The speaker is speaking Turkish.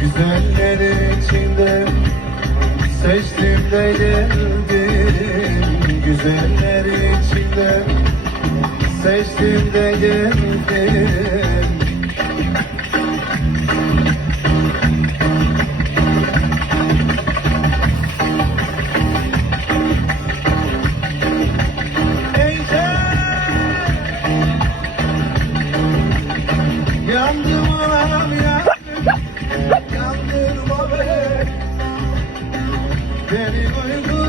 Güzeller içinde seçtim de geldim Güzeller içinde Seçtim de geldim. Yandım anam yandım. Yandırma beni Beni uygun